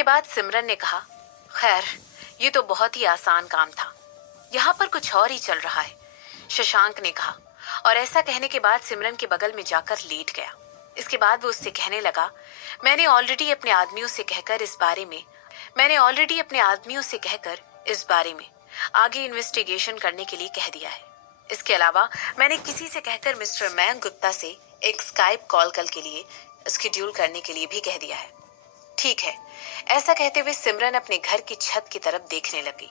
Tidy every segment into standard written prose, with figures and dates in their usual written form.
इसके बाद सिमरन ने कहा, खैर ये तो बहुत ही आसान काम था, यहाँ पर कुछ और ही चल रहा है, शशांक ने कहा। और ऐसा कहने के बाद सिमरन के बगल में जाकर लेट गया। इसके बाद वो उससे कहने लगा, मैंने ऑलरेडी अपने आदमियों से कहकर इस बारे में आगे इन्वेस्टिगेशन करने के लिए कह दिया है। इसके अलावा मैंने किसी से कहकर मिस्टर मयंक गुप्ता से एक स्काइप कॉल कल के लिए शेड्यूल करने के लिए भी कह दिया है। ठीक है, ऐसा कहते हुए सिमरन अपने घर की छत की तरफ देखने लगी।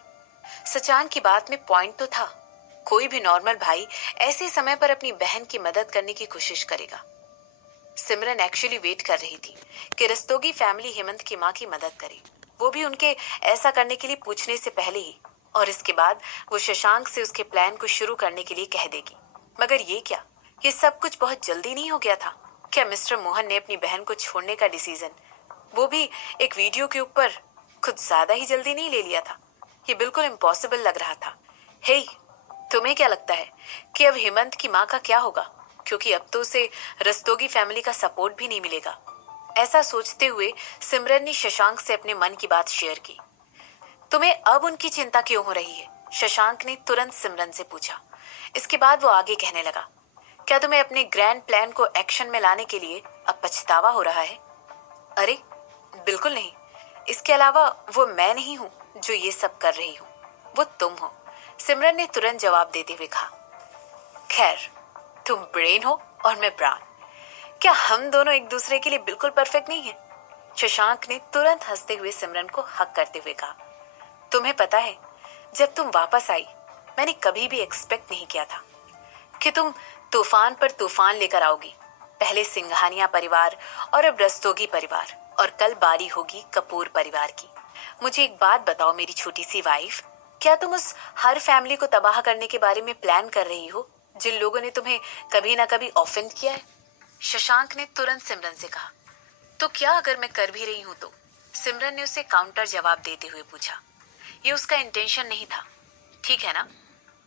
सचान की बात में पॉइंट तो था। कोई भी नॉर्मल भाई ऐसे समय पर अपनी बहन की मदद करने की कोशिश करेगा। सिमरन एक्चुअली वेट कर रही थी कि रस्तोगी फैमिली हेमंत की माँ की मदद करे, वो भी उनके ऐसा करने के लिए पूछने से पहले ही, और इसके बाद वो शशांक से उसके प्लान को शुरू करने के लिए कह देगी। मगर ये क्या, ये सब कुछ बहुत जल्दी नहीं हो गया था क्या? मिस्टर मोहन ने अपनी बहन को छोड़ने का डिसीजन, वो भी एक वीडियो के ऊपर, कुछ ज्यादा ही जल्दी नहीं ले लिया था? ये बिल्कुल इम्पॉसिबल लग रहा था। हे, तुम्हें क्या लगता है कि अब हेमंत की माँ का क्या होगा? क्योंकि अब तो उसे रस्तोगी फैमिली का सपोर्ट भी नहीं मिलेगा। ऐसा सोचते हुए सिमरन ने शशांक से अपने मन की बात शेयर की। तुम्हें अब उनकी चिंता क्यों हो रही है? शशांक ने तुरंत सिमरन से पूछा। इसके बाद वो आगे कहने लगा, क्या तुम्हें अपने ग्रैंड प्लान को एक्शन में लाने के लिए अब पछतावा हो रहा है? अरे बिल्कुल नहीं। इसके अलावा वो मैं नहीं हूँ जो ये सब कर रही हूँ, वो तुम हो, सिमरन ने तुरंत जवाब देते हुए कहा। खैर, तुम ब्रेन हो और मैं प्राण, क्या हम दोनों एक दूसरे के लिए बिल्कुल परफेक्ट नहीं है? शशांक ने तुरंत हंसते हुए सिमरन को हक करते हुए कहा। तुम्हें पता है, जब तुम वापस आई मैंने कभी भी एक्सपेक्ट नहीं किया था कि तुम तूफान पर तूफान लेकर आओगी। पहले सिंघानिया परिवार और अब रस्तोगी परिवार, और कल बारी होगी कपूर परिवार की। मुझे एक बात बताओ मेरी छोटी सी वाइफ, क्या तुम उस हर फैमिली को तबाह करने के बारे में प्लान कर रही हो जिन लोगों ने तुम्हें कभी ना कभी ऑफेंड किया है? शशांक ने तुरंत सिमरन से कहा। तो क्या अगर मैं कर भी रही हूं तो? सिमरन ने उसे काउंटर जवाब देते हुए पूछा। ये उसका इंटेंशन नहीं था, ठीक है ना?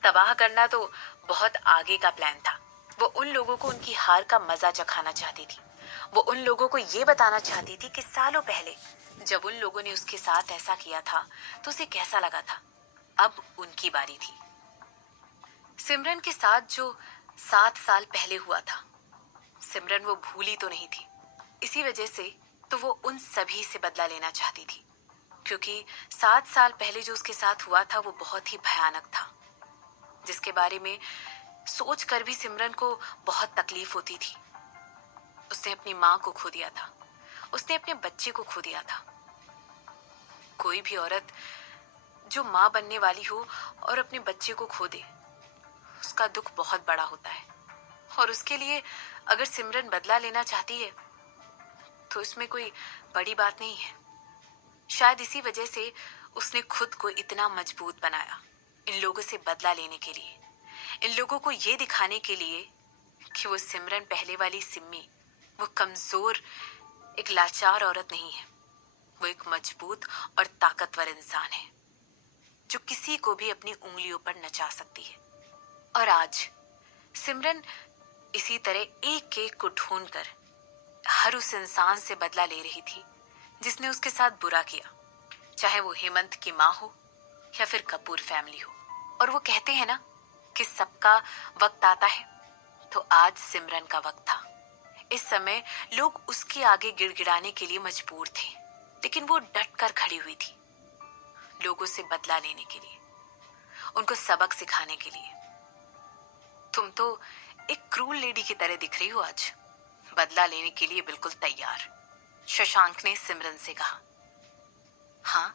तबाह करना तो बहुत आगे का प्लान था। वो उन लोगों को उनकी हार का मजा चखाना चाहती थी। वो उन लोगों को ये बताना चाहती थी कि सालों पहले जब उन लोगों ने उसके साथ ऐसा किया था तो उसे कैसा लगा था। अब उनकी बारी थी। सिमरन के साथ जो 7 साल पहले हुआ था, सिमरन वो भूली तो नहीं थी। इसी वजह से तो वो उन सभी से बदला लेना चाहती थी, क्योंकि 7 साल पहले जो उसके साथ हुआ था वो बहुत ही भयानक था, जिसके बारे में सोच कर भी सिमरन को बहुत तकलीफ होती थी। उसने अपनी माँ को खो दिया था, उसने अपने बच्चे को खो दिया था। कोई भी औरत जो माँ बनने वाली हो और अपने बच्चे को खो दे, उसका दुख बहुत बड़ा होता है। और उसके लिए अगर सिमरन बदला लेना चाहती है तो इसमें कोई बड़ी बात नहीं है। शायद इसी वजह से उसने खुद को इतना मजबूत बनाया, इन लोगों से बदला लेने के लिए, इन लोगों को ये दिखाने के लिए कि वो सिमरन पहले वाली सिम्मी, वो कमजोर एक लाचार औरत नहीं है। वो एक मजबूत और ताकतवर इंसान है जो किसी को भी अपनी उंगलियों पर नचा सकती है। और आज सिमरन इसी तरह एक एक को ढूंढकर हर उस इंसान से बदला ले रही थी जिसने उसके साथ बुरा किया, चाहे वो हेमंत की माँ हो या फिर कपूर फैमिली हो। और वो कहते हैं ना कि सबका वक्त आता है, तो आज सिमरन का वक्त था। इस समय लोग उसके आगे गिड़गिड़ाने के लिए मजबूर थे, लेकिन वो डट कर खड़ी हुई थी, लोगों से बदला लेने के लिए, उनको सबक सिखाने के लिए। तुम तो एक क्रूर लेडी की तरह दिख रही हो आज, बदला लेने के लिए बिल्कुल तैयार, शशांक ने सिमरन से कहा। हाँ,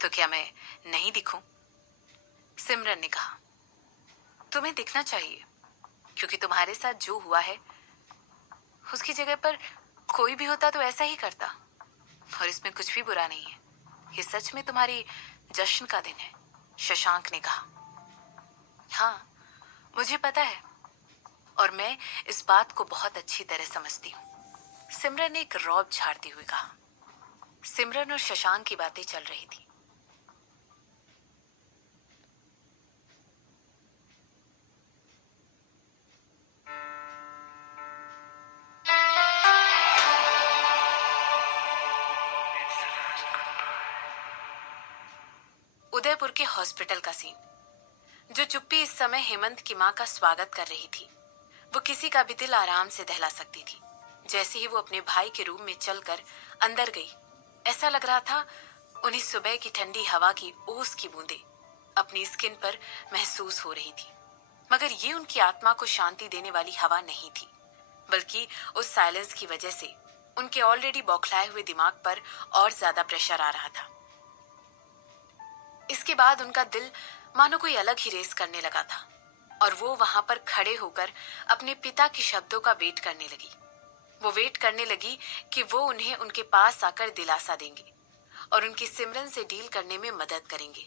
तो क्या मैं नहीं दिखूं? सिमरन ने कहा। तुम्हें दिखना चाहिए, क्योंकि तुम्हारे साथ जो हुआ है उसकी जगह पर कोई भी होता तो ऐसा ही करता, और इसमें कुछ भी बुरा नहीं है। ये सच में तुम्हारी जश्न का दिन है, शशांक ने कहा। हाँ, मुझे पता है, और मैं इस बात को बहुत अच्छी तरह समझती हूँ, सिमरन ने एक रौब झाड़ते हुए कहा। सिमरन और शशांक की बातें चल रही थी। उदयपुर के हॉस्पिटल का सीन। जो चुप्पी इस समय हेमंत की माँ का स्वागत कर रही थी, वो किसी का भी दिल आराम से दहला सकती थी। जैसे ही वो अपने भाई के रूम में चलकर अंदर गई, ऐसा लग रहा था उन्हें सुबह की ठंडी हवा की ओस की बूंदें अपनी स्किन पर महसूस हो रही थी। मगर ये उनकी आत्मा को शांति देने वाली हवा नहीं थी, बल्कि उस साइलेंस की वजह से उनके ऑलरेडी बौखलाए हुए दिमाग पर और ज्यादा प्रेशर आ रहा था। इसके बाद उनका दिल मानो कोई अलग ही रेस करने लगा था और वो वहां पर खड़े होकर अपने पिता के शब्दों का वेट करने लगी। वो वेट करने लगी कि वो उन्हें उनके पास आकर दिलासा देंगे और उनकी सिमरन से डील करने में मदद करेंगे।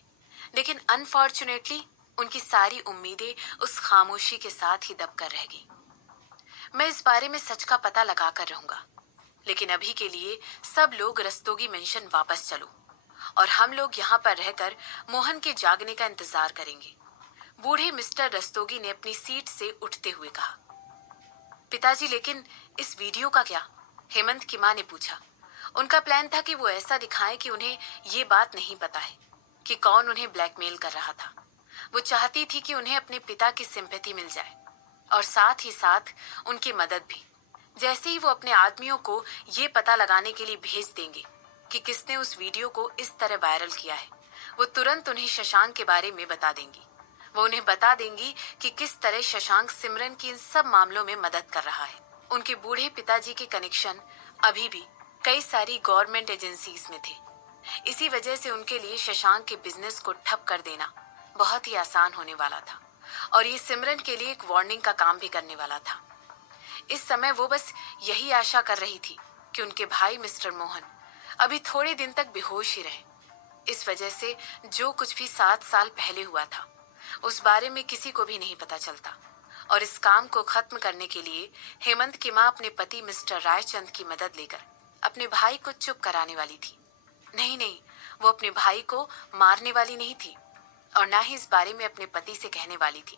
लेकिन अनफॉर्चुनेटली उनकी सारी उम्मीदें उस खामोशी के साथ ही दब कर रह गई। मैं इस बारे में सच का पता लगा कर रहूंगा, लेकिन अभी के लिए सब लोग रस्तोगी मेंशन वापस चलो और हम लोग यहाँ पर रहकर मोहन के जागने का इंतजार करेंगे। बूढ़े मिस्टर रस्तोगी ने अपनी सीट से उठते हुए कहा। पिताजी, लेकिन इस वीडियो का क्या? हेमंत की माँ ने पूछा। उनका प्लान था कि वो ऐसा दिखाएं कि उन्हें ये बात नहीं पता है कि कौन उन्हें ब्लैकमेल कर रहा था। वो चाहती थी कि उन्हें अपने पिता की सिंपैथी मिल जाए और साथ ही साथ उनकी मदद भी। जैसे ही वो अपने आदमियों को ये पता लगाने के लिए भेज देंगे कि किसने उस वीडियो को इस तरह वायरल किया है, वो तुरंत उन्हें शशांक के बारे में बता देंगी। वो उन्हें बता देंगी कि किस तरह शशांक सिमरन की इन सब मामलों में मदद कर रहा है। उनके बूढ़े पिताजी के कनेक्शन अभी भी कई सारी गवर्नमेंट एजेंसीज में थे। इसी वजह से उनके लिए शशांक के बिजनेस को ठप कर देना बहुत ही आसान होने वाला था और ये सिमरन के लिए एक वार्निंग का काम भी करने वाला था। इस समय वो बस यही आशा कर रही थी कि उनके भाई मिस्टर मोहन अभी थोड़े दिन तक बेहोश ही रहे। इस वजह से जो कुछ भी 7 साल पहले हुआ था उस बारे में किसी को भी नहीं पता चलता और इस काम को खत्म करने के लिए हेमंत की माँ अपने पति मिस्टर रायचंद की मदद लेकर अपने भाई को चुप कराने वाली थी। नहीं नहीं, वो अपने भाई को मारने वाली नहीं थी और ना ही इस बारे में अपने पति से कहने वाली थी,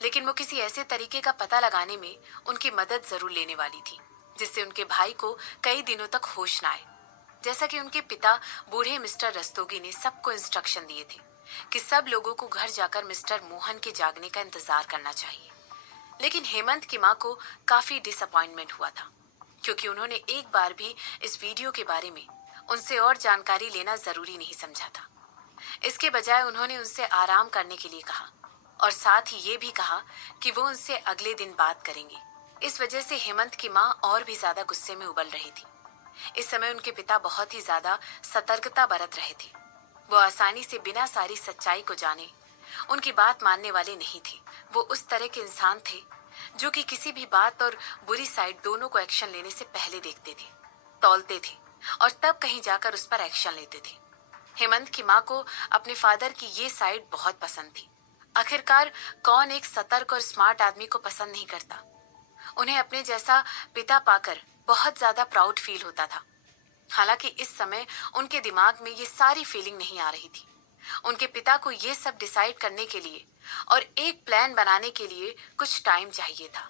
लेकिन वो किसी ऐसे तरीके का पता लगाने में उनकी मदद जरूर लेने वाली थी जिससे उनके भाई को कई दिनों तक होश न आए। जैसा कि उनके पिता बूढ़े मिस्टर रस्तोगी ने सबको इंस्ट्रक्शन दिए थे कि सब लोगों को घर जाकर मिस्टर मोहन के जागने का इंतजार करना चाहिए। लेकिन हेमंत की माँ को काफी डिसअपॉइंटमेंट हुआ था, क्योंकि उन्होंने एक बार भी इस वीडियो के बारे में उनसे और जानकारी लेना जरूरी नहीं समझा था। इसके बजाय उन्होंने उनसे आराम करने के लिए कहा और साथ ही ये भी कहा कि वो उनसे अगले दिन बात करेंगे। इस वजह से हेमंत की माँ और भी ज्यादा गुस्से में उबल रही थी। इस समय उनके पिता बहुत ही ज्यादा सतर्कता बरत रहे थे। वो आसानी से बिना सारी सच्चाई को जाने उनकी बात मानने वाले नहीं थे। वो उस तरह के इंसान थे जो कि किसी भी बात और बुरी साइड दोनों को एक्शन लेने से पहले देखते थे, तौलते थे और तब कहीं जाकर उस पर एक्शन लेते थे। हेमंत की माँ को अपने फादर की ये साइड बहुत पसंद थी। आखिरकार कौन एक सतर्क और स्मार्ट आदमी को पसंद नहीं करता। उन्हें अपने जैसा पिता पाकर बहुत ज्यादा प्राउड फील होता था। हालांकि इस समय उनके दिमाग में ये सारी फीलिंग नहीं आ रही थी। उनके पिता को ये सब डिसाइड करने के लिए और एक प्लान बनाने के लिए कुछ टाइम चाहिए था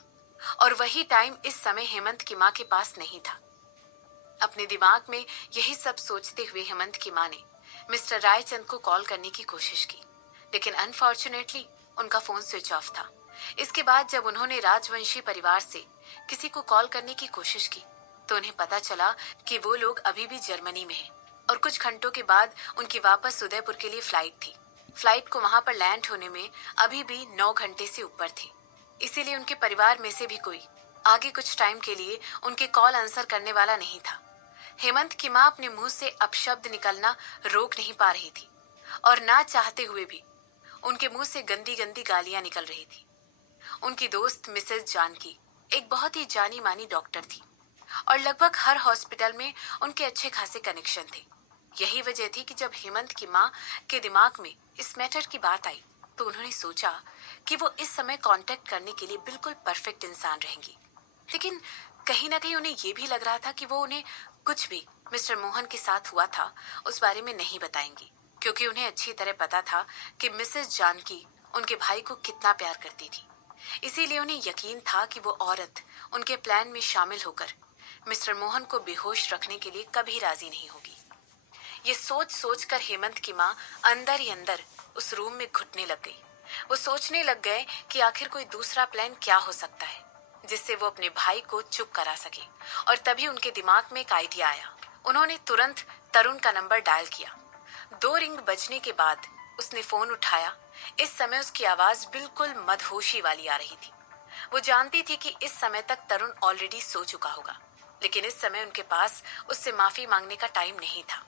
और वही टाइम इस समय हेमंत की माँ के पास नहीं था। अपने दिमाग में यही सब सोचते हुए हेमंत की माँ ने मिस्टर रायचंद को कॉल करने की कोशिश की, लेकिन अनफॉर्चुनेटली उनका फोन स्विच ऑफ था। इसके बाद जब उन्होंने राजवंशी परिवार से किसी को कॉल करने की कोशिश की तो उन्हें पता चला कि वो लोग अभी भी जर्मनी में हैं और कुछ घंटों के बाद उनकी वापस उदयपुर के लिए फ्लाइट थी। फ्लाइट को वहां पर लैंड होने में अभी भी 9 घंटे से ऊपर थे। इसीलिए उनके परिवार में से भी कोई आगे कुछ टाइम के लिए उनके कॉल आंसर करने वाला नहीं था। हेमंत की माँ अपने मुंह से अपशब्द निकलना रोक नहीं पा रही थी और ना चाहते हुए भी उनके मुंह से गंदी गंदी गालियां निकल रही थी। उनकी दोस्त मिसेस जानकी एक बहुत ही जानी मानी डॉक्टर थी और लगभग हर हॉस्पिटल में उनके अच्छे खासे कनेक्शन थे। यही वजह थी कि जब हेमंत की माँ के दिमाग में इस मैटर की बात आई तो उन्होंने सोचा कि वो इस समय कांटेक्ट करने के लिए बिल्कुल परफेक्ट इंसान रहेंगी। लेकिन कहीं ना कहीं उन्हें ये भी लग रहा था कि वो उन्हें कुछ भी मिस्टर मोहन के साथ हुआ था उस बारे में नहीं बताएंगी, क्योंकि उन्हें अच्छी तरह पता था कि मिसेस जानकी उनके भाई को कितना प्यार करती थी। इसीलिए उन्हें यकीन था कि वो औरत उनके प्लान में शामिल होकर मिस्टर मोहन को बेहोश रखने के लिए कभी राजी नहीं होगी। ये सोच सोच कर हेमंत की माँ अंदर ही अंदर उस रूम में घुटने लग गई। वो सोचने लग गए कि आखिर कोई दूसरा प्लान क्या हो सकता है जिससे वो अपने भाई को चुप करा सके। और तभी उनके दिमाग में एक आइडिया आया। उन्होंने तुरंत तरुण का नंबर डायल किया। 2 रिंग बजने के बाद उसने फोन उठाया। इस समय उसकी आवाज बिल्कुल मदहोशी वाली आ रही थी। वो जानती थी कि इस समय तक तरुण ऑलरेडी सो चुका होगा, लेकिन इस समय उनके पास उससे माफी मांगने का टाइम नहीं था।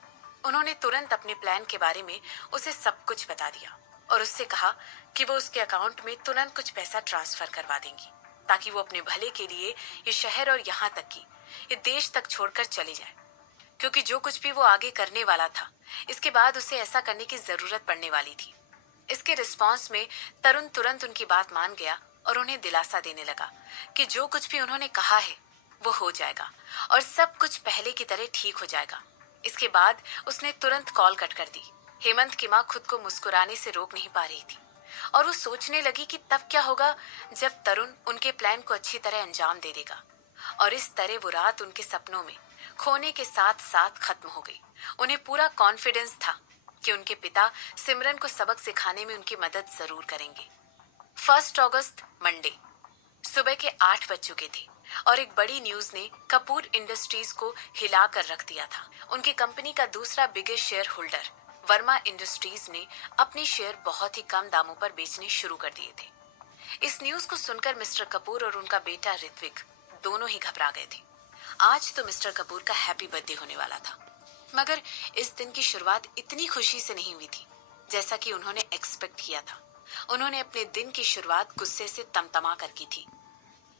उन्होंने तुरंत अपने प्लान के बारे में उसे सब कुछ बता दिया और उससे कहा कि वो उसके अकाउंट में तुरंत कुछ पैसा ट्रांसफर करवा देंगी ताकि वो अपने भले के लिए ये शहर और यहाँ तक कि ये देश तक छोड़कर चले जाए, क्योंकि जो कुछ भी वो आगे करने वाला था इसके बाद उसे ऐसा करने की जरूरत पड़ने वाली थी। इसके रिस्पॉन्स में तरुण तुरंत उनकी बात मान गया और उन्हें दिलासा देने लगा कि जो कुछ भी उन्होंने कहा है वो हो जाएगा और सब कुछ पहले की तरह ठीक हो जाएगा। इसके बाद उसने तुरंत कॉल कट कर दी। हेमंत की माँ खुद को मुस्कुराने से रोक नहीं पा रही थी और वो सोचने लगी कि तब क्या होगा जब तरुण उनके प्लान को अच्छी तरह अंजाम दे देगा। और इस तरह वो रात उनके सपनों में खोने के साथ साथ खत्म हो गई। उन्हें पूरा कॉन्फिडेंस था कि उनके पिता सिमरन को सबक सिखाने में उनकी मदद जरूर करेंगे। 1 अगस्त मंडे सुबह के 8 बज चुके थे और एक बड़ी न्यूज ने कपूर इंडस्ट्रीज को हिला कर रख दिया था। उनकी कंपनी का दूसरा biggest share holder Verma industries ने अपने शेयर बहुत ही कम दामों पर बेचने शुरू कर दिए थे। इस न्यूज को सुनकर मिस्टर कपूर और उनका बेटा ऋत्विक दोनों ही घबरा गए थे। आज तो मिस्टर कपूर का हैप्पी बर्थडे होने वाला था, मगर इस दिन की शुरुआत इतनी खुशी से नहीं हुई थी जैसा कि उन्होंने एक्सपेक्ट किया था। उन्होंने अपने दिन की शुरुआत गुस्से से तमतमा कर की थी।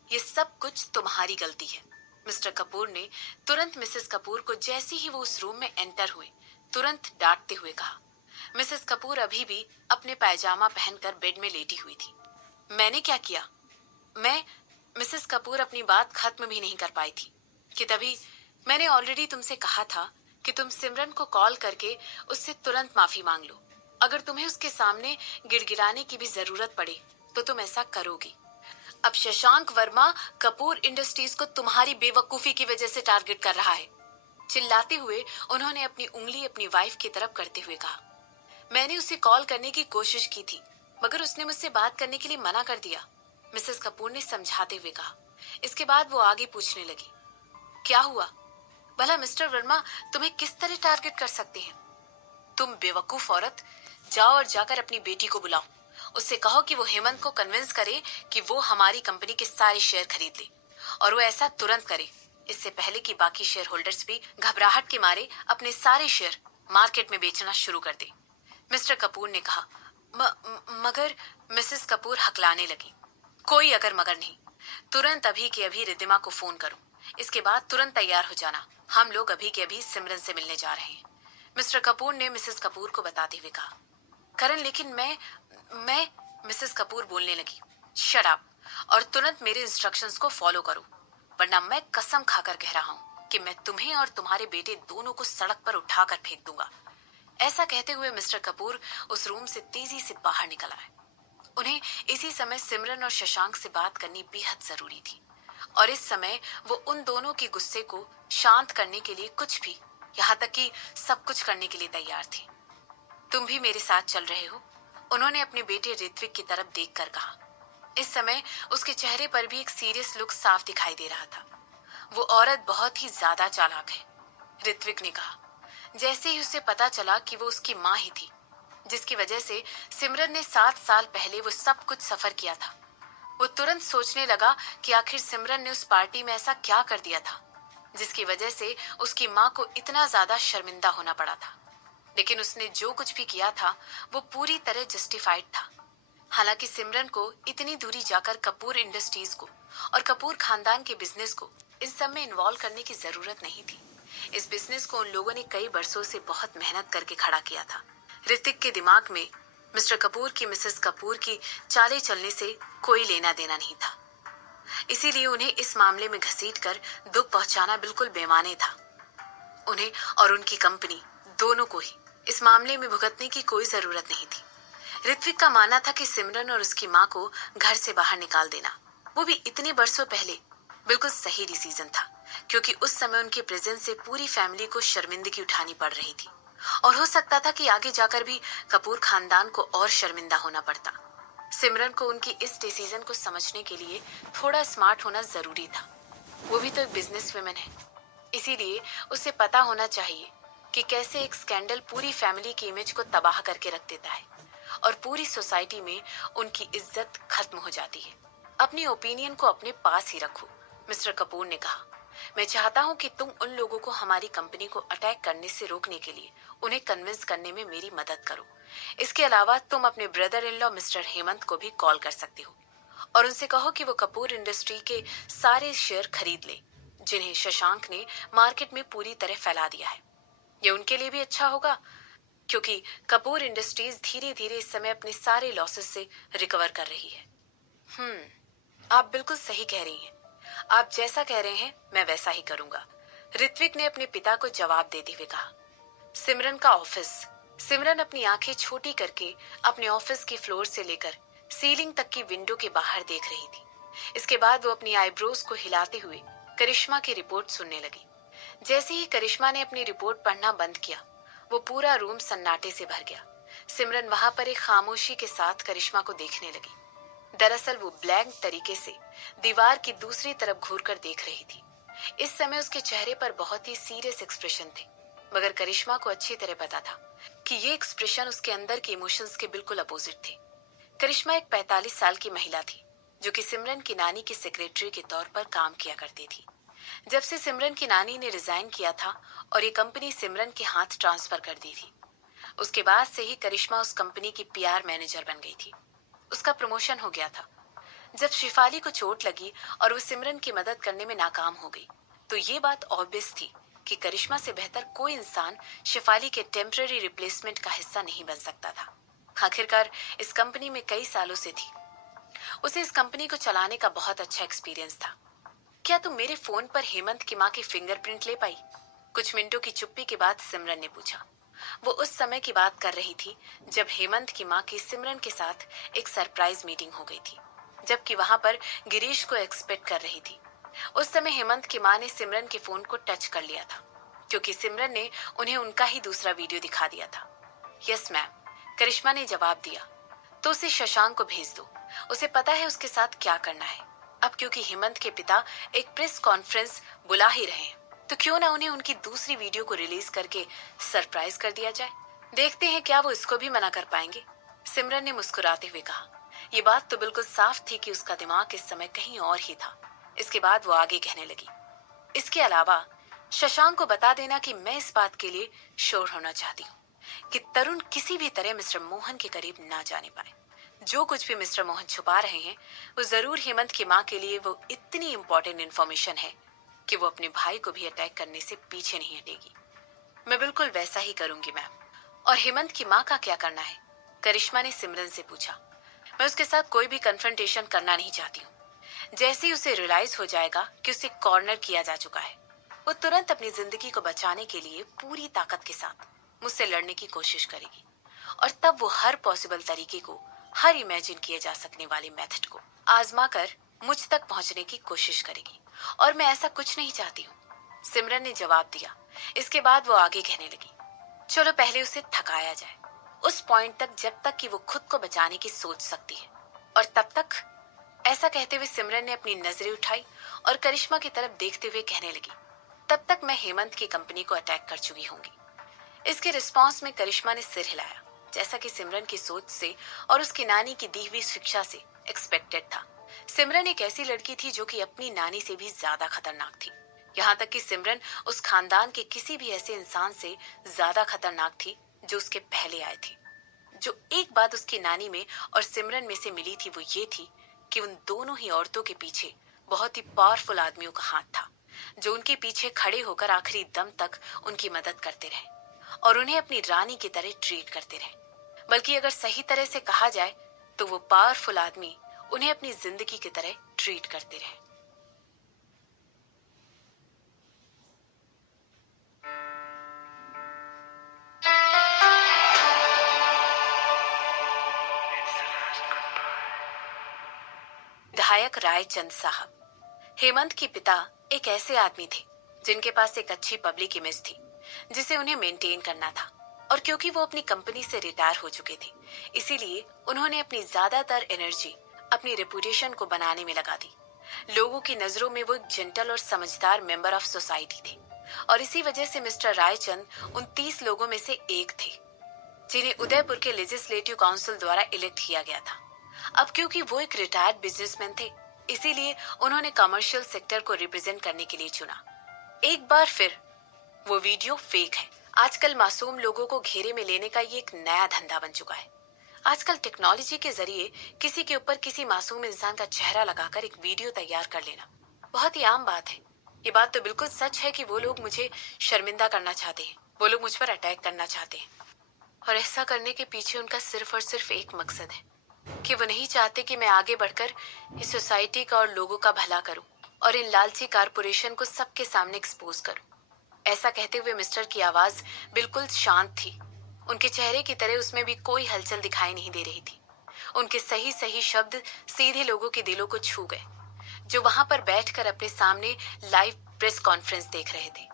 ये सब कुछ तुम्हारी गलती है, मिस्टर कपूर ने तुरंत मिसेस कपूर को जैसे ही वो उस रूम में एंटर हुए तुरंत डांटते हुए कहा। मिसेस कपूर अभी भी अपने पायजामा पहनकर बेड में लेटी हुई थी। मैंने क्या किया? मैं मिसेस कपूर अपनी बात खत्म भी नहीं कर पाई थी कि तभी मैंने ऑलरेडी तुमसे कहा था कि तुम सिमरन को कॉल करके उससे तुरंत माफी मांग लो। अगर तुम्हें उसके सामने गिड़गिड़ाने की भी जरूरत पड़े तो तुम ऐसा करोगी। अब शशांक वर्मा कपूर इंडस्ट्रीज को तुम्हारी बेवकूफी की वजह से टारगेट कर रहा है। चिल्लाते हुए उन्होंने अपनी उंगली अपनी वाइफ की तरफ करते हुए कहा। मैंने उसे कॉल करने की कोशिश की थी मगर उसने मुझसे बात करने के लिए मना कर दिया, मिसेस कपूर ने समझाते हुए कहा। इसके बाद वो आगे पूछने लगी, क्या हुआ भला मिस्टर वर्मा तुम्हें किस तरह टारगेट कर सकते हैं? तुम बेवकूफ औरत, जाओ और जाकर अपनी बेटी को बुलाओ। उससे कहो कि वो हेमंत को कन्विंस करे कि वो हमारी कंपनी के सारे शेयर खरीद ले और वो ऐसा तुरंत करे, इससे पहले कि बाकी शेयर होल्डर्स भी घबराहट के मारे अपने सारे शेयर मार्केट में बेचना शुरू कर दे। मिस्टर कपूर ने कहा। मगर मिसेस कपूर हकलाने लगी। कोई अगर मगर नहीं, तुरंत अभी के अभी रिद्धिमा को फोन करो। इसके बाद तुरंत तैयार हो जाना, हम लोग अभी के अभी सिमरन से मिलने जा रहे हैं, मिस्टर कपूर ने मिसेस कपूर को बताते हुए कहा। करण लेकिन मैं मिसेस कपूर बोलने लगी। शट अप और तुरंत मेरे इंस्ट्रक्शंस को फॉलो करो, वरना मैं कसम खाकर कह रहा हूँ कि मैं तुम्हें और तुम्हारे बेटे दोनों को सड़क पर उठाकर फेंक दूंगा। ऐसा कहते हुए मिस्टर कपूर उस रूम से तेजी से बाहर निकल आए। उन्हें इसी समय सिमरन और शशांक से बात करनी बेहद जरूरी थी और इस समय वो उन दोनों के गुस्से को शांत करने के लिए कुछ भी, यहाँ तक कि सब कुछ करने के लिए तैयार थे। तुम भी मेरे साथ चल रहे हो? उन्होंने अपने बेटे ऋत्विक की तरफ देखकर कहा। इस समय उसके चेहरे पर भी एक सीरियस लुक साफ दिखाई दे रहा था। वो औरत बहुत ही ज्यादा चालाक है, ऋत्विक ने कहा, जैसे ही उसे पता चला कि वो उसकी माँ ही थी जिसकी वजह से सिमरन ने 7 साल पहले वो सब कुछ सफर किया था। वो तुरंत सोचने लगा कि आखिर सिमरन ने उस पार्टी में ऐसा क्या कर दिया था जिसकी वजह से उसकी माँ को इतना ज्यादा शर्मिंदा होना पड़ा था। लेकिन उसने जो कुछ भी किया था वो पूरी तरह जस्टिफाइड था। हालांकि सिमरन को इतनी दूरी जाकर कपूर इंडस्ट्रीज को और कपूर खानदान के बिजनेस को इस सब में इन्वॉल्व करने की जरूरत नहीं थी। इस बिजनेस को उन लोगों ने कई बरसों से बहुत मेहनत करके खड़ा किया था। ऋतिक के दिमाग में मिस्टर कपूर की मिसेस कपूर की चाले चलने से कोई लेना देना नहीं था, इसीलिए उन्हें इस मामले में घसीटकर दुख पहुंचाना बिल्कुल बेमाने था। उन्हें और उनकी कंपनी दोनों को ही इस मामले में भुगतने की कोई जरूरत नहीं थी। ऋत्विक का मानना था कि सिमरन और उसकी माँ को घर से बाहर निकाल देना, वो भी इतने बरसों पहले, बिल्कुल सही डिसीजन था, क्योंकि उस समय उनके प्रेजेंस से पूरी फैमिली को शर्मिंदगी उठानी पड़ रही थी। और हो सकता था कि आगे जाकर भी कपूर खानदान को और शर्मिंदा होना पड़ता। सिमरन को उनकी इस डिसीजन को समझने के लिए थोड़ा स्मार्ट होना जरूरी था। वो भी तो एक बिजनेस वुमेन है, इसीलिए उसे पता होना चाहिए कि कैसे एक स्कैंडल पूरी फैमिली की इमेज को तबाह करके रख देता है और पूरी सोसाइटी में उनकी इज्जत खत्म हो जाती है। अपनी ओपिनियन को अपने पास ही रखो, मिस्टर कपूर ने कहा। मैं चाहता हूं कि तुम उन लोगों को हमारी कंपनी को अटैक करने से रोकने के लिए उन्हें कन्विंस करने में मेरी मदद करो। इसके अलावा तुम अपने brother in law mister Hemant को भी कॉल कर सकती हो और उनसे कहो कि वो कपूर इंडस्ट्री के सारे शेयर खरीद ले जिन्हें शशांक ने मार्केट में पूरी तरह फैला दिया है। ये उनके लिए भी अच्छा होगा क्योंकि कपूर इंडस्ट्रीज धीरे धीरे इस समय अपने सारे लॉसेस से रिकवर कर रही है। आप बिल्कुल सही कह रही हैं। आप जैसा कह रहे हैं मैं वैसा ही करूंगा, ऋत्विक ने अपने पिता को जवाब देते हुए कहा। सिमरन का ऑफिस। सिमरन अपनी आंखें छोटी करके अपने ऑफिस की फ्लोर से लेकर सीलिंग तक की विंडो के बाहर देख रही थी। इसके बाद वो अपनी आईब्रोज को हिलाते हुए करिश्मा की रिपोर्ट सुनने लगी। जैसे ही करिश्मा ने अपनी रिपोर्ट पढ़ना बंद किया, वो पूरा रूम सन्नाटे से भर गया। सिमरन वहां पर एक खामोशी के साथ करिश्मा को देखने लगी। दरअसल वो ब्लैंक तरीके से दीवार की दूसरी तरफ घूरकर देख रही थी। इस समय उसके चेहरे पर बहुत ही सीरियस एक्सप्रेशन थे, मगर करिश्मा को अच्छी तरह पता था कि ये एक्सप्रेशन उसके अंदर के इमोशंस के बिल्कुल अपोजिट थे। करिश्मा एक 45 साल की महिला थी जो कि सिमरन की नानी की सेक्रेटरी के तौर पर काम किया करती थी। जब से सिमरन की नानी ने रिजाइन किया था और ये कंपनी सिमरन के हाथ ट्रांसफर कर दी थी, उसके बाद से ही करिश्मा उस कंपनी की पीआर मैनेजर बन गई थी। उसका प्रमोशन हो गया था। जब शिफाली को चोट लगी और वो सिमरन की मदद करने में नाकाम हो गई, तो ये बात ऑब्वियस थी कि करिश्मा से बेहतर कोई इंसान शिफाली के टेम्पररी रिप्लेसमेंट का हिस्सा नहीं बन सकता था। आखिरकार इस कंपनी में कई सालों से थी। उसे इस कंपनी को चलाने का बहुत अच्छा एक्सपीरियंस था। क्या तुम मेरे फोन पर हेमंत की माँ की फिंगरप्रिंट ले पाई? कुछ मिनटों की चुप्पी के बाद सिमरन ने पूछा। वो उस समय की बात कर रही थी जब हेमंत की माँ की सिमरन के साथ एक सरप्राइज मीटिंग हो गई थी, जबकि वहां पर गिरीश को एक्सपेक्ट कर रही थी। उस समय हेमंत की माँ ने सिमरन के फोन को टच कर लिया था क्योंकि सिमरन ने उन्हें उनका ही दूसरा वीडियो दिखा दिया था। यस मैम, करिश्मा ने जवाब दिया। तो उसे शशांक को भेज दो, उसे पता है उसके साथ क्या करना है। अब क्योंकि हेमंत के पिता एक प्रेस कॉन्फ्रेंस बुला ही रहे हैं, तो क्यों ना उन्हें उनकी दूसरी वीडियो को रिलीज करके सरप्राइज कर दिया जाए। देखते हैं क्या वो इसको भी मना कर पाएंगे, सिमरन ने मुस्कुराते हुए कहा। ये बात तो बिल्कुल साफ थी कि उसका दिमाग इस समय कहीं और ही था। इसके बाद वो आगे कहने लगी, इसके अलावा शशांक को बता देना कि मैं इस बात के लिए श्योर होना चाहती हूँ कि तरुण किसी भी तरह मिस्टर मोहन के करीब ना जाने पाए। जो कुछ भी मिस्टर मोहन छुपा रहे हैं, वो जरूर हेमंत की माँ के लिए वो इतनी इम्पोर्टेंट इन्फॉर्मेशन है कि वो अपने भाई को भी अटैक करने से पीछे नहीं हटेगी। मैं बिल्कुल वैसा ही करूंगी मैम। और हेमंत की माँ का क्या करना है? करिश्मा ने सिमरन से पूछा। मैं उसके साथ कोई भी कन्फ्रंटेशन करना नहीं चाहती हूँ। जैसे ही उसे रियलाइज हो जाएगा कि उसे कॉर्नर किया जा चुका है, वो तुरंत अपनी जिंदगी को बचाने के लिए पूरी ताकत के साथ मुझसे लड़ने की कोशिश करेगी और तब वो हर पॉसिबल तरीके को, हर इमेजिन किए जा सकने वाले मेथड को आजमा कर मुझ तक पहुंचने की कोशिश करेगी और मैं ऐसा कुछ नहीं चाहती हूँ, सिमरन ने जवाब दिया। इसके बाद वो आगे कहने लगी, चलो पहले उसे थकाया जाए, उस पॉइंट तक जब तक कि वो खुद को बचाने की सोच सकती है, और तब तक। ऐसा कहते हुए सिमरन ने अपनी नजरें उठाई और करिश्मा की तरफ देखते हुए कहने लगी, तब तक मैं हेमंत की कंपनी को अटैक कर चुकी होंगी। इसके रिस्पॉन्स में करिश्मा ने सिर हिलाया, जैसा कि सिमरन की सोच से और उसकी नानी की दी हुई शिक्षा से एक्सपेक्टेड था। सिमरन एक ऐसी लड़की थी जो कि अपनी नानी से भी ज्यादा खतरनाक थी। यहाँ तक कि सिमरन उस खानदान के किसी भी ऐसे इंसान से ज्यादा खतरनाक थी जो उसके पहले आए थे। जो एक बात उसकी नानी में और सिमरन में से मिली थी वो ये थी कि उन दोनों ही औरतों के पीछे बहुत ही पावरफुल आदमियों का हाथ था, जो उनके पीछे खड़े होकर आखिरी दम तक उनकी मदद करते रहे और उन्हें अपनी रानी की तरह ट्रीट करते रहे। बल्कि अगर सही तरह से कहा जाए तो वो पावरफुल आदमी उन्हें अपनी जिंदगी की तरह ट्रीट करते रहे। विधायक रायचंद साहब। हेमंत के पिता एक ऐसे आदमी थे जिनके पास एक अच्छी पब्लिक इमेज थी जिसे उन्हें मेंटेन करना था। और क्योंकि वो अपनी कंपनी से रिटायर हो चुके थे, इसीलिए उन्होंने अपनी ज्यादातर एनर्जी अपनी रेपुटेशन को बनाने में लगा दी। लोगों की नजरों में वो एक जेंटल और समझदार मेंबर ऑफ सोसाइटी थे, और इसी वजह से मिस्टर रायचंद उन 30 लोगों में से एक थे जिन्हें उदयपुर के लेजिस्लेटिव काउंसिल द्वारा इलेक्ट किया गया था। अब क्योंकि वो एक रिटायर्ड बिजनेसमैन थे, इसीलिए उन्होंने कमर्शियल सेक्टर को रिप्रेजेंट करने के लिए चुना। एक बार फिर वो वीडियो फेक है। आजकल मासूम लोगों को घेरे में लेने का ये एक नया धंधा बन चुका है। आजकल टेक्नोलॉजी के जरिए किसी के ऊपर किसी मासूम इंसान का चेहरा लगाकर एक वीडियो तैयार कर लेना बहुत ही आम बात है। ये बात तो बिल्कुल सच है कि वो लोग मुझे शर्मिंदा करना चाहते हैं, वो लोग मुझ पर अटैक करना चाहते हैं, और ऐसा करने के पीछे उनका सिर्फ और सिर्फ एक मकसद है कि वो नहीं चाहते कि मैं आगे बढ़कर इस सोसाइटी का और लोगों का भला करूं और इन लालची कारपोरेशन को सबके सामने एक्सपोज करूं। ऐसा कहते हुए मिस्टर की आवाज बिल्कुल शांत थी। उनके चेहरे की तरह उसमें भी कोई हलचल दिखाई नहीं दे रही थी। उनके सही सही शब्द सीधे लोगों के दिलों को छू गए, जो वहां पर बैठकर अपने सामने लाइव प्रेस कॉन्फ्रेंस देख रहे थे।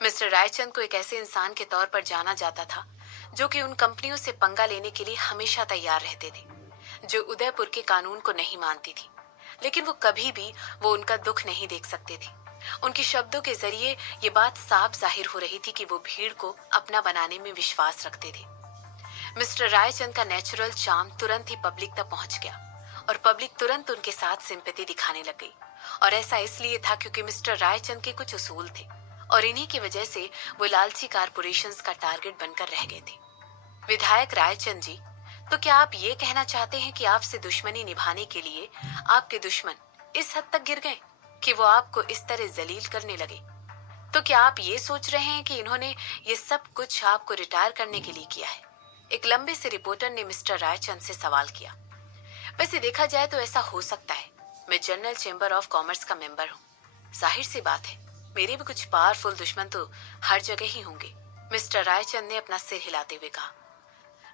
मिस्टर रायचंद को एक ऐसे इंसान के तौर पर जाना जाता था जो कि उन कंपनियों से पंगा लेने के लिए हमेशा तैयार रहते थे, जो उदयपुर के कानून को नहीं मानती थी, लेकिन वो कभी भी वो उनका दुख नहीं देख सकते थे। उनके शब्दों के जरिए ये बात साफ जाहिर हो रही थी कि वो भीड़ को अपना बनाने में विश्वास रखते थे। मिस्टर रायचंद का नेचुरल चार्म तुरंत ही पब्लिक तक पहुंच गया और पब्लिक तुरंत उनके साथ सिंपैथी दिखाने लग गई। और ऐसा इसलिए था क्योंकि मिस्टर रायचंद के कुछ उसूल थे और इन्हीं की वजह से वो लालची कारपोरेशंस का टारगेट बनकर रह गए थे। विधायक रायचंद जी, तो क्या आप ये कहना चाहते हैं कि आपसे दुश्मनी निभाने के लिए आपके दुश्मन इस हद तक गिर गए कि वो आपको इस तरह जलील करने लगे? तो क्या आप ये सोच रहे हैं कि इन्होंने ये सब कुछ आपको रिटायर करने के लिए किया है? एक लंबे से रिपोर्टर ने मिस्टर रायचंद से सवाल किया। वैसे देखा जाए तो ऐसा हो सकता है। मैं जनरल चेंबर ऑफ कॉमर्स का मेंबर हूँ। जाहिर सी बात है, मेरे भी कुछ पावरफुल दुश्मन तो हर जगह ही होंगे, मिस्टर रायचंद ने अपना सिर हिलाते हुए कहा।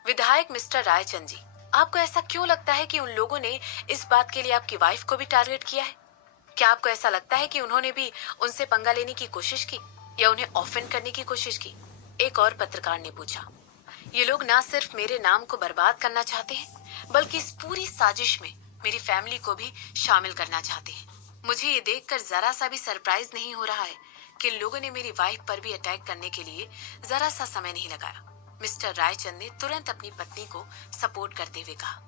विधायक मिस्टर रायचंद जी, आपको ऐसा क्यों लगता है कि उन लोगों ने इस बात के लिए आपकी वाइफ को भी टारगेट किया है? क्या आपको ऐसा लगता है कि उन्होंने भी उनसे पंगा लेने की कोशिश की या उन्हें ऑफेंड करने की कोशिश की? एक और पत्रकार ने पूछा। ये लोग ना सिर्फ मेरे नाम को बर्बाद करना चाहते हैं, बल्कि इस पूरी साजिश में मेरी फैमिली को भी शामिल करना चाहते हैं। मुझे ये देखकर जरा सा भी सरप्राइज नहीं हो रहा है कि लोगों ने मेरी वाइफ पर भी अटैक करने के लिए जरा सा समय नहीं लगाया, मिस्टर रायचंद ने तुरंत अपनी पत्नी को सपोर्ट करते हुए कहा।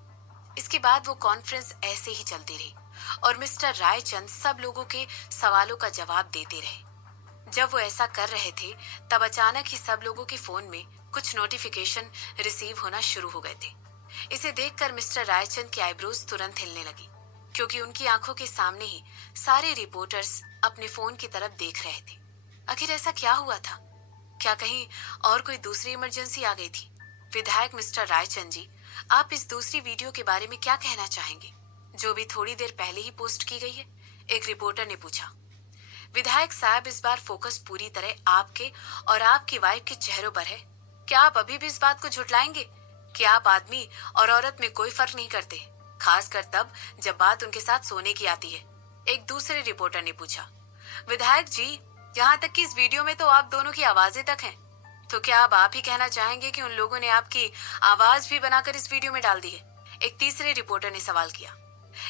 इसके बाद वो कॉन्फ्रेंस ऐसे ही चलती रही और मिस्टर रायचंद सब लोगों के सवालों का जवाब देते रहे। जब वो ऐसा कर रहे थे, तब अचानक ही सब लोगों के फोन में कुछ नोटिफिकेशन रिसीव होना शुरू हो गए थे। इसे देखकर मिस्टर रायचंद की आईब्रोज तुरंत हिलने लगी, क्योंकि उनकी आंखों के सामने ही सारे रिपोर्टर्स अपने फोन की तरफ देख रहे थे। आखिर ऐसा क्या हुआ था? क्या कहीं और कोई दूसरी इमरजेंसी आ गई थी? विधायक मिस्टर रायचंद जी, आप इस दूसरी वीडियो के बारे में क्या कहना चाहेंगे, जो भी थोड़ी देर पहले ही पोस्ट की गई है? एक रिपोर्टर ने पूछा। विधायक साहब, इस बार फोकस पूरी तरह आपके और आपकी वाइफ के चेहरों पर है। क्या आप अभी भी इस बात को झुटलाएंगे कि आप आदमी और औरत में कोई फर्क नहीं करते, खासकर तब जब बात उनके साथ सोने की आती है? एक दूसरे रिपोर्टर ने पूछा। विधायक जी, यहाँ तक कि इस वीडियो में तो आप दोनों की आवाजें तक हैं, तो क्या अब आप ही कहना चाहेंगे कि उन लोगों ने आपकी आवाज भी बनाकर इस वीडियो में डाल दी है? एक तीसरे रिपोर्टर ने सवाल किया।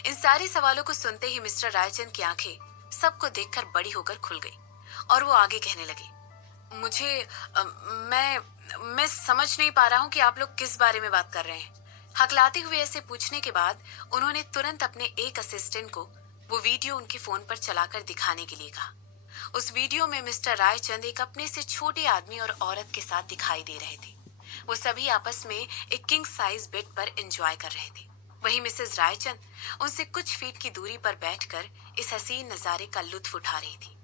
इन सारे सवालों को सुनते ही मिस्टर रायचंद की आंखें सबको देखकर बड़ी होकर खुल गई और वो आगे कहने लगे। मुझे मैं समझ नहीं पा रहा हूँ कि आप लोग किस बारे में बात कर रहे हैं। हकलाते हुए ऐसे पूछने के बाद उन्होंने तुरंत अपने एक असिस्टेंट को वो वीडियो उनके फोन पर चलाकर दिखाने के लिए कहा। उस वीडियो में मिस्टर रायचंद एक अपने से छोटे आदमी और औरत के साथ दिखाई दे रहे थे। वो सभी आपस में एक किंग साइज बेड पर एंजॉय कर रहे थे। वहीं मिसेस रायचंद उनसे कुछ फीट की दूरी पर बैठकर इस हसीन नजारे का लुत्फ उठा रही थी।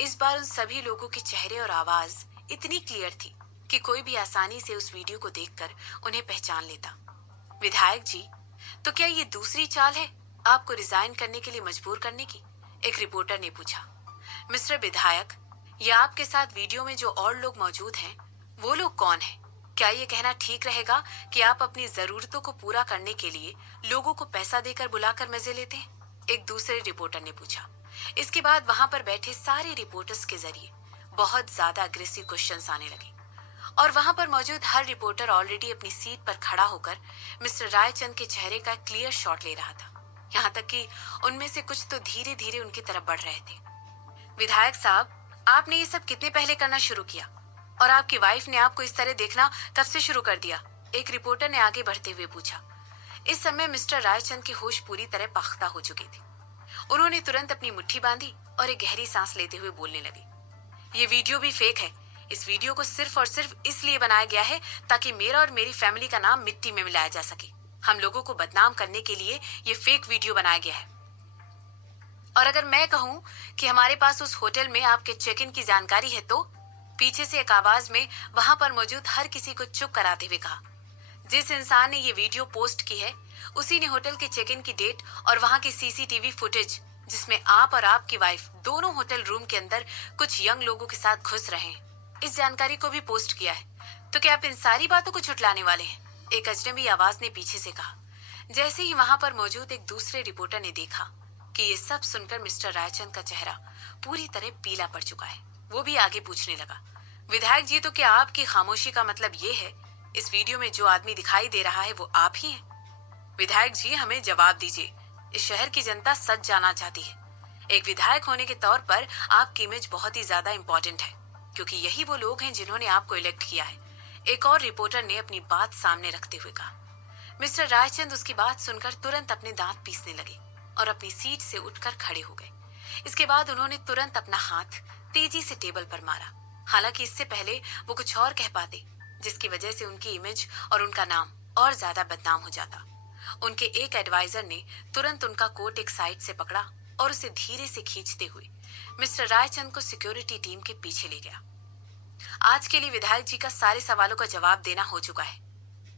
इस बार उन सभी लोगों के चेहरे और आवाज इतनी क्लियर थी कि कोई भी आसानी से उस वीडियो को देखकर उन्हें पहचान लेता। विधायक जी, तो क्या ये दूसरी चाल है आपको रिजाइन करने के लिए मजबूर करने की? एक रिपोर्टर ने पूछा। मिस्टर विधायक, ये आपके साथ वीडियो में जो और लोग मौजूद हैं, वो लोग कौन हैं? क्या ये कहना ठीक रहेगा कि आप अपनी जरूरतों को पूरा करने के लिए लोगों को पैसा देकर बुलाकर मजे लेते हैं? एक दूसरे रिपोर्टर ने पूछा। इसके बाद वहां पर बैठे सारे रिपोर्टर्स के जरिए बहुत ज्यादा अग्रेसिव क्वेश्चंस आने लगे और वहां पर मौजूद हर रिपोर्टर ऑलरेडी अपनी सीट पर खड़ा होकर मिस्टर रायचंद के चेहरे का क्लियर शॉट ले रहा था। यहाँ तक कि उनमें से कुछ तो धीरे धीरे उनकी तरफ बढ़ रहे थे। विधायक साहब, आपने ये सब कितने पहले करना शुरू किया और आपकी वाइफ ने आपको इस तरह देखना कब से शुरू कर दिया? एक रिपोर्टर ने आगे बढ़ते हुए पूछा। इस समय मिस्टर रायचंद की होश पूरी तरह पाख्ता हो चुकी थी। उन्होंने तुरंत अपनी मुट्ठी बांधी और एक गहरी सांस लेते हुए बोलने लगे। ये वीडियो भी फेक है। इस वीडियो को सिर्फ और सिर्फ इसलिए बनाया गया है ताकि मेरा और मेरी फैमिली का नाम मिट्टी में मिलाया जा सके। हम लोगों को बदनाम करने के लिए ये फेक वीडियो बनाया गया है। और अगर मैं कहूं कि हमारे पास उस होटल में आपके चेक इन की जानकारी है तो? पीछे से एक आवाज में वहां पर मौजूद हर किसी को चुप कराते हुए कहा। जिस इंसान ने ये वीडियो पोस्ट की है उसी ने होटल के चेक इन की डेट और वहां की सीसीटीवी फुटेज, जिसमें आप और आपकी वाइफ दोनों होटल रूम के अंदर कुछ यंग लोगों के साथ घुस रहे हैं, इस जानकारी को भी पोस्ट किया है। तो क्या आप इन सारी बातों को झुटलाने वाले हैं? एक अजनबी आवाज ने पीछे से कहा। जैसे ही वहां पर मौजूद एक दूसरे रिपोर्टर ने देखा कि ये सब सुनकर मिस्टर रायचंद का चेहरा पूरी तरह पीला पड़ चुका है, वो भी आगे पूछने लगा। विधायक जी, तो क्या आपकी खामोशी का मतलब ये है इस वीडियो में जो आदमी दिखाई दे रहा है वो आप ही हैं? विधायक जी, हमें जवाब दीजिए। इस शहर की जनता सच जानना चाहती है। एक विधायक होने के तौर पर आपकी इमेज बहुत ही ज्यादा इम्पोर्टेंट है, क्योंकि यही वो लोग हैं जिन्होंने आपको इलेक्ट किया है। एक और रिपोर्टर ने अपनी बात सामने रखते हुए कहा। मिस्टर रायचंद उसकी बात सुनकर तुरंत अपने दांत पीसने लगे और अपनी सीट से उठकर खड़े हो गए। इसके बाद उन्होंने तुरंत अपना हाथ तेजी से टेबल पर मारा। हालांकि इससे पहले वो कुछ और कह पाते, जिसकी वजह से उनकी इमेज और उनका नाम और ज्यादा बदनाम हो जाता। उनके एक एडवाइजर ने तुरंत उनका कोट एक साइड से पकड़ा और उसे धीरे से खींचते हुए मिस्टर रायचंद को सिक्योरिटी टीम के पीछे ले गया। आज के लिए विधायक जी का सारे सवालों का जवाब देना हो चुका है,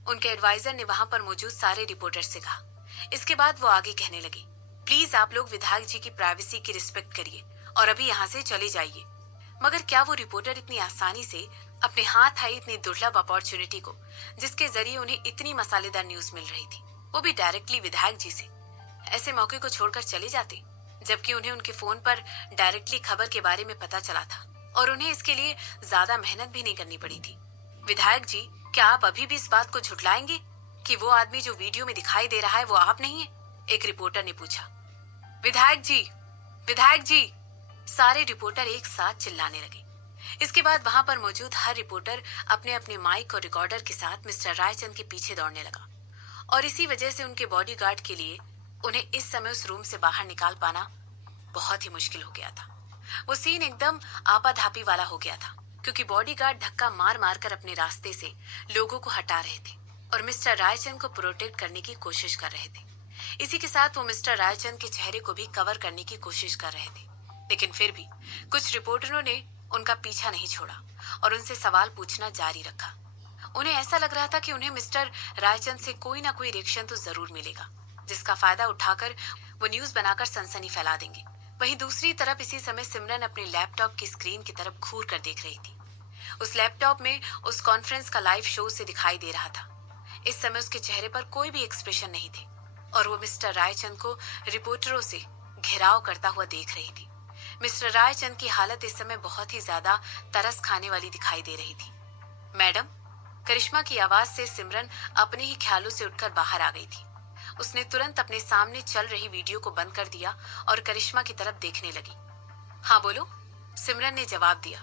उनके एडवाइजर ने वहां पर मौजूद सारे रिपोर्टर से कहा। इसके बाद वो आगे कहने लगे, प्लीज आप लोग विधायक जी की प्राइवेसी की रिस्पेक्ट करिए और अभी यहाँ से चले जाइए। मगर क्या वो रिपोर्टर इतनी आसानी से अपने हाथ आई इतनी दुर्लभ अपॉर्चुनिटी को, जिसके जरिए उन्हें इतनी मसालेदार न्यूज मिल रही थी, वो भी डायरेक्टली विधायक जी से, ऐसे मौके को छोड़कर चले जाते? जबकि उन्हें उनके फोन पर डायरेक्टली खबर के बारे में पता चला था और उन्हें इसके लिए ज्यादा मेहनत भी नहीं करनी पड़ी थी। विधायक जी, क्या आप अभी भी इस बात को झुटलाएंगे कि वो आदमी जो वीडियो में दिखाई दे रहा है वो आप नहीं है? एक रिपोर्टर ने पूछा। विधायक जी, विधायक जी, सारे रिपोर्टर एक साथ चिल्लाने लगे। इसके बाद वहां पर मौजूद हर रिपोर्टर अपने अपने माइक और रिकॉर्डर के साथ मिस्टर रायचंद के पीछे दौड़ने लगा और इसी वजह से उनके बॉडीगार्ड के लिए उन्हें इस समय उस रूम से बाहर निकाल पाना बहुत ही मुश्किल हो गया था। वो सीन एकदम आपाधापी वाला हो गया था, क्योंकि बॉडीगार्ड धक्का मार मार कर अपने रास्ते से लोगों को हटा रहे थे और मिस्टर रायचंद को प्रोटेक्ट करने की कोशिश कर रहे थे। इसी के साथ वो मिस्टर रायचंद के चेहरे को भी कवर करने की कोशिश कर रहे थे, लेकिन फिर भी कुछ रिपोर्टरों ने उनका पीछा नहीं छोड़ा और उनसे सवाल पूछना जारी रखा। उन्हें ऐसा लग रहा था कि उन्हें मिस्टर रायचंद से कोई ना कोई रिएक्शन तो जरूर मिलेगा, जिसका फायदा उठाकर वो न्यूज बनाकर सनसनी फैला देंगे। वहीं दूसरी तरफ इसी समय सिमरन अपने लैपटॉप की स्क्रीन की तरफ घूर कर देख रही थी। उस लैपटॉप में उस कॉन्फ्रेंस का लाइव शो से दिखाई दे रहा था। इस समय उसके चेहरे पर कोई भी एक्सप्रेशन नहीं थे और वो मिस्टर रायचंद को रिपोर्टरों से घेराव करता हुआ देख रही थी। मिस्टर रायचंद की हालत इस समय बहुत ही ज्यादा तरस खाने वाली दिखाई दे रही थी। मैडम, करिश्मा की आवाज से सिमरन अपने ही ख्यालों से उठकर बाहर आ गई थी। उसने तुरंत अपने सामने चल रही वीडियो को बंद कर दिया और करिश्मा की तरफ देखने लगी। हाँ बोलो, सिमरन ने जवाब दिया।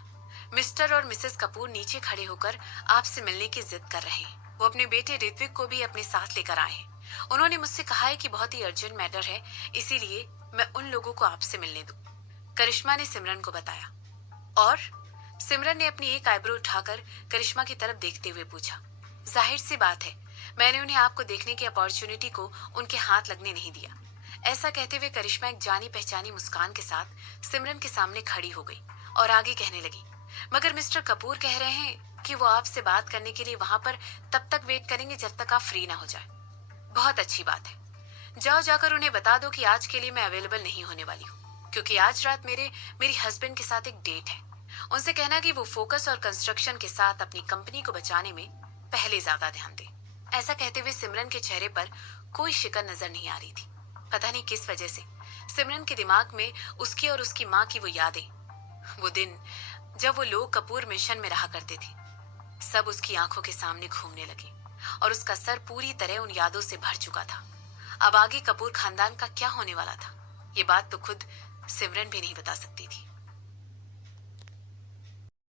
मिस्टर और मिसेस कपूर नीचे खड़े होकर आपसे मिलने की जिद कर रहे हैं। वो अपने बेटे ऋत्विक को भी अपने साथ लेकर आए हैं। उन्होंने मुझसे कहा है कि बहुत ही अर्जेंट मैटर है, इसीलिए मैं उन लोगों को आपसे मिलने दूं। करिश्मा ने सिमरन को बताया। और सिमरन ने अपनी एक आईब्रो उठाकर करिश्मा की तरफ देखते हुए पूछा। जाहिर सी बात है, मैंने उन्हें आपको देखने की अपॉर्चुनिटी को उनके हाथ लगने नहीं दिया। ऐसा कहते हुए करिश्मा एक जानी पहचानी मुस्कान के साथ सिमरन के सामने खड़ी हो गई और आगे कहने लगी, मगर मिस्टर कपूर कह रहे हैं कि वो आपसे बात करने के लिए वहां पर तब तक वेट करेंगे जब तक आप फ्री ना हो जाए। बहुत अच्छी बात है, जाओ जाकर उन्हें बता दो कि आज के लिए मैं अवेलेबल नहीं होने वाली हूँ, क्योंकि आज रात मेरी हस्बैंड के साथ एक डेट है। उनसे कहना कि वो फोकस और कंस्ट्रक्शन के साथ अपनी कंपनी को बचाने में पहले ज्यादा ध्यान दे। ऐसा कहते हुए सिमरन के चेहरे पर कोई शिकन नजर नहीं आ रही थी। पता नहीं किस वजह से सिमरन के दिमाग में उसकी और उसकी माँ की वो यादें, वो दिन जब वो लोग कपूर मिशन में रहा करते थे, सब उसकी आंखों के सामने घूमने लगे और उसका सर पूरी तरह उन यादों से भर चुका था। अब आगे कपूर खानदान का क्या होने वाला था, ये बात तो खुद सिमरन भी नहीं बता सकती थी।